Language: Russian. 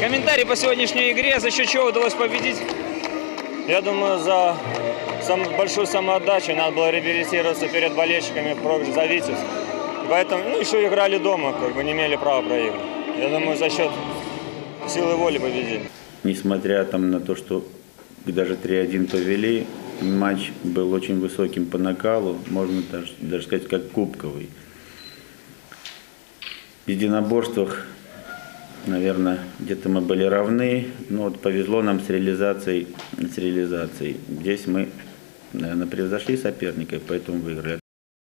Комментарий по сегодняшней игре, за счет чего удалось победить? Я думаю, за большую самоотдачу надо было реабилитироваться перед болельщиками за Витязь. Поэтому, еще играли дома, не имели права проиграть. Я думаю, за счет силы воли победили. Несмотря на то, что даже 3-1 повели, матч был очень высоким по накалу, можно даже сказать, как кубковый. В единоборствах, наверное, где-то мы были равны, но повезло нам с реализацией. Здесь мы, наверное, превзошли соперника, поэтому выиграли.